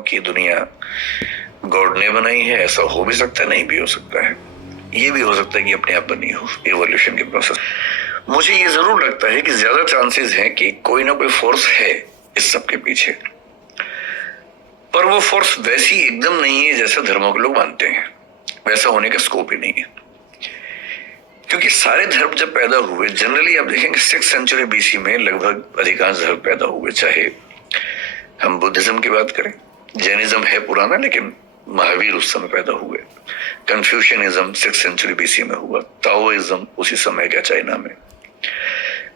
की दुनिया गॉड ने बनाई है, ऐसा हो भी सकता है, नहीं भी हो सकता है। ये भी हो सकता है कि अपने आप बनी हो इवोल्यूशन के प्रोसेस। मुझे ये जरूर लगता है कि ज्यादा चांसेस हैं कि कोई ना कोई फोर्स है इस सब के पीछे, पर वो फोर्स वैसी एकदम नहीं है जैसा धर्मों के लोग मानते हैं। वैसा होने का स्कोप ही नहीं है, क्योंकि सारे धर्म जब पैदा हुए, जनरली आप देखेंगे 6th सेंचुरी बीसी में लगभग अधिकांश धर्म पैदा हुए। चाहे हम बुद्धिज्म की बात करें, जैनिज्म है पुराना लेकिन महावीर उस समय पैदा हुए। कन्फ्यूशियनिज्म 6th सेंचुरी बीसी में हुआ। ताओइज्म उसी समय का चाइना में।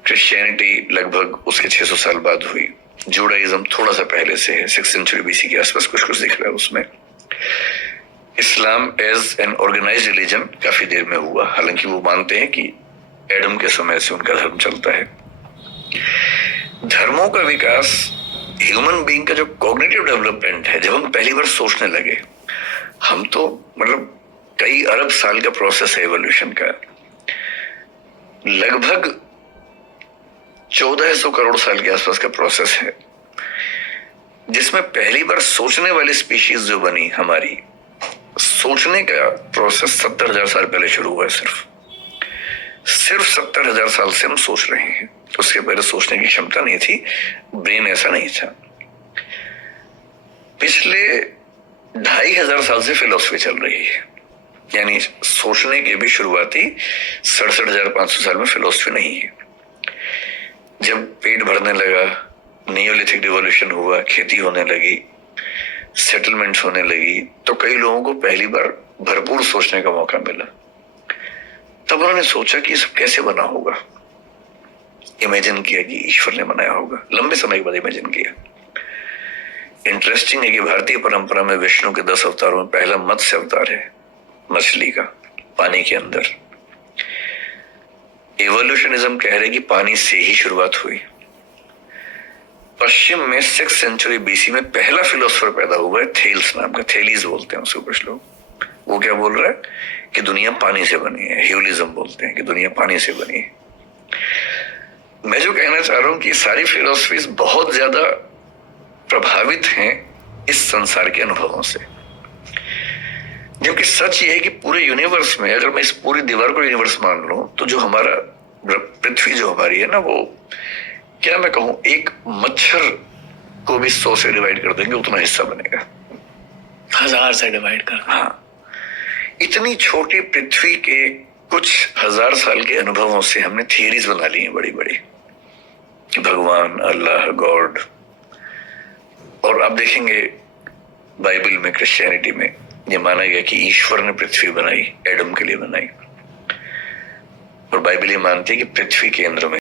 क्रिश्चियनिटी लगभग उसके 600 साल बाद हुई। जूडाइज्म थोड़ा सा पहले से है, 6th सेंचुरी बीसी के आसपास कुछ कुछ दिख रहा है उसमें। Islam as an organized religion काफी देर में हुआ, हालांकि वो मानते हैं कि एडम के समय से उनका धर्म चलता है। धर्मों का विकास, ह्यूमन बीइंग का जो कॉग्निटिव डेवलपमेंट है, जब हम पहली बार सोचने लगे, हम तो मतलब कई अरब साल का प्रोसेस है एवोल्यूशन का, लगभग 1400 करोड़ साल के आसपास का प्रोसेस है, जिसमें पहली बार सोचने वाली स्पीशीज जो बनी, हमारी सोचने का प्रोसेस 70,000 साल पहले शुरू हुआ है। सिर्फ 70,000 साल से हम सोच रहे हैं। उसके पहले सोचने की क्षमता नहीं थी, ब्रेन ऐसा नहीं था। पिछले 2,500 साल से फिलॉसफी चल रही है, यानी सोचने के भी शुरुआती 67,500 साल में फिलॉसफी नहीं है। जब पेट भरने लगा, नियोलिथिक रिवॉल्यूशन हुआ, खेती होने लगी, सेटलमेंट्स होने लगी, तो कई लोगों को पहली बार भरपूर सोचने का मौका मिला। तब उन्होंने सोचा कि ये सब कैसे बना होगा। इमेजिन किया कि ईश्वर ने बनाया होगा, लंबे समय के बाद इमेजिन किया। इंटरेस्टिंग है कि भारतीय परंपरा में विष्णु के 10 अवतारों में पहला मत्स्य अवतार है, मछली का, पानी के अंदर। एवोल्यूशनिज्म कह रहे कि पानी से ही शुरुआत हुई। पश्चिम में 6th सेंचुरी बीसी में पहला फिलोसफर पैदा हुआ है, थेल्स नाम का, थेलीज बोलते हैं उसको कुछ लोग। वो क्या बोल रहा है कि दुनिया पानी से बनी है। ह्यूलिज्म बोलते हैं कि दुनिया पानी से बनी है। मैं जो कहना चाह रहा हूं कि सारी फिलोसफीज बहुत ज्यादा प्रभावित हैं इस संसार के अनुभवों से, जबकि सच ये है कि पूरे यूनिवर्स में, अगर मैं इस पूरी दीवार को यूनिवर्स मान लूं, तो जो हमारा पृथ्वी जो हमारी है ना, वो क्या मैं कहूं, एक मच्छर को भी 100 से डिवाइड कर देंगे उतना हिस्सा बनेगा। 1000 से डिवाइड कर। हाँ, इतनी छोटी पृथ्वी के कुछ हजार साल के अनुभवों से हमने थियरीज बना ली हैं बड़ी बड़ी, भगवान, अल्लाह, गॉड। और आप देखेंगे बाइबल में, क्रिश्चियनिटी में ये माना गया कि ईश्वर ने पृथ्वी बनाई, एडम के लिए बनाई। और बाइबल ये मानती है कि पृथ्वी केंद्र में